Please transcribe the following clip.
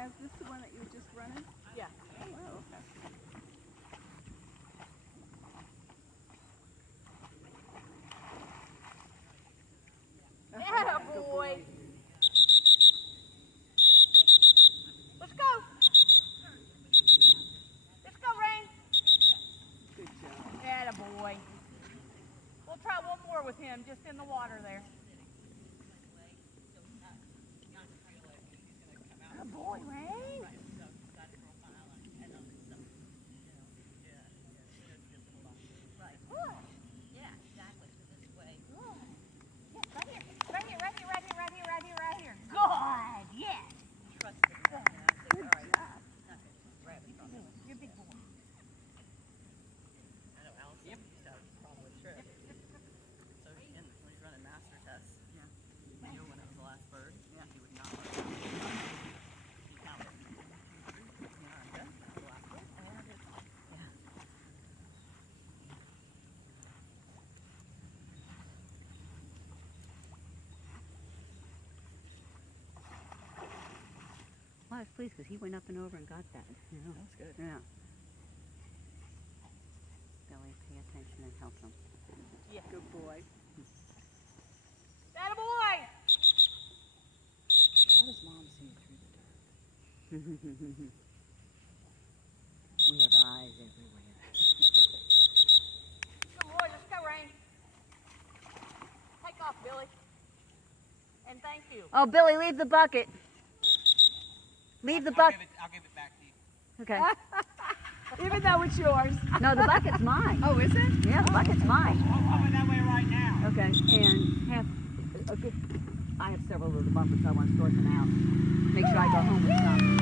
Now, is this the one that you were just running? Yeah. Oh, wow, okay. Yeah, boy. Let's go. Let's go, Rain. Good job. Yeah, boy. We'll try one more with him, just in the water there. Oh, boy, Rain. Right here. Good, yes. Good job. You're a big boy. I know Allison used to have a problem with Trish. So when he's running master tests, he knew when it was the last bird, he would not let it go. He counted. Yeah, good. That was the last bird. Yeah. Well, I was pleased because he went up and over and got that. You know? That's good. Yeah. Billy, pay attention and help him. Yeah. Good boy. That boy. How does mom see through the dirt? We have eyes everywhere. Good boy, let's go, Rain. Take off, Billy. And thank you. Oh, Billy, leave the bucket. Leave the bucket. I'll give it back to you. Okay. Even though it's yours. No, the bucket's mine. Oh, is it? Yeah, the bucket's mine. I'm coming that way right now. Okay, and have a good. I have several of the bumpers. I want to sort them out. Make sure I go home with some.